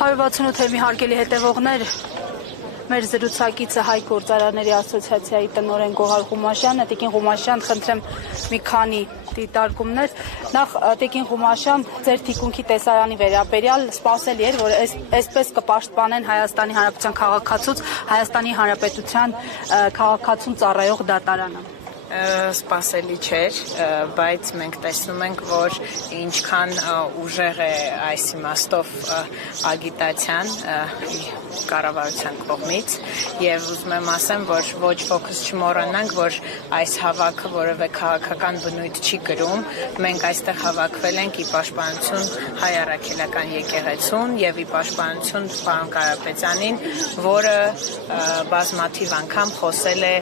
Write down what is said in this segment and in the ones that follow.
168 թեմի հարգելի հետևողներ, մեր զրուցակիցը Հայ գործարանների ասոցիացիայի տնօրեն Գոհար Ղումաշյանը, Տիկին Ղումաշյան, խնդրեմ մի քանի դիտարկումներ։ Նախ Տիկին Ղումաշյան, ձեր թիկունքի տեսարանի վերաբերյալ սպասելի էր, որ այսպես կպաշտպանեն Հայաստանի Հանրապետության քաղաքացուց Հայաստանի Հանրապետության քաղաքացուն ծառայող դատարանը։ Սպասելի չէր, բայց մենք տեսնում ենք, որ ինչքան ուժեղ է այս իմաստով ագիտացիան կառավարության կողմից եւ ուզում եմ ասեմ, որ ոչ ոքս չմոռանանք, որ այս հավաքը որևէ քաղաքական բնույթ չի կրում, մենք այստեղ հավաքվել ենք ի պաշտպանություն հայ առաքելական եկեղեցուն եւ ի պաշտպանություն պարոն Կարապետյանին, որը բազմաթիվ անգամ խոսել է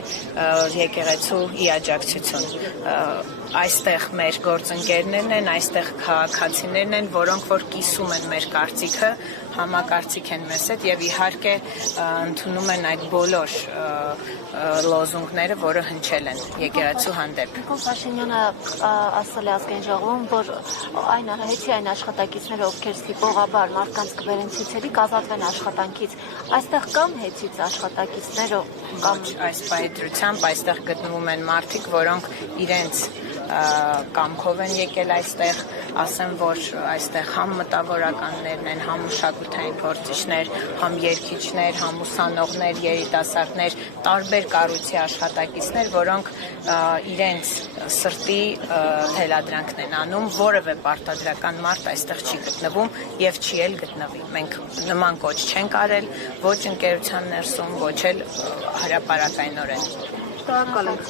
եկեղեցու աջակցություն։ Այստեղ մեր գործընկերներն են, այստեղ քաղաքացիներն են, որոնք որ կիսում են մեր կարծիքը, համակարծիք են մեզ հետ եւ իհարկե ընդունում են այդ բոլոր լոզունգները, որը հնչել են եկեղեցու հանդեպ։ Նիկոլ Փաշինյանը ասել է ազգային ժողովում, որ այն աշխատակիցները, ովքեր ստիպողաբար մարդկանց կբերեն ցույցերի, կազատվեն աշխատանքից։ Այստեղ կան հետից աշխատակիցներ կամ այս պայծրությամբ այստեղ գտնվում են մարդիկ, որոնք իրենց կամքով են եկել այստեղ, ասեմ, որ այստեղ համ մտավորականներն են, համ մշակութային փորձիչներ, համ երգիչներ, համ ուսանողներ, երիտասարդներ, տարբեր կառույցի աշխատակիցներ, որոնք իրենց սրտի թելադրանքն են անում, որևէ պարտադրական մարդ այստեղ չի գտնվում եւ չի էլ գտնվի։ Մենք նման կոչ չենք արել ոչ ընկերության ներսում, ոչ էլ հրապարակայնորեն։ Շնորհակալ եմ։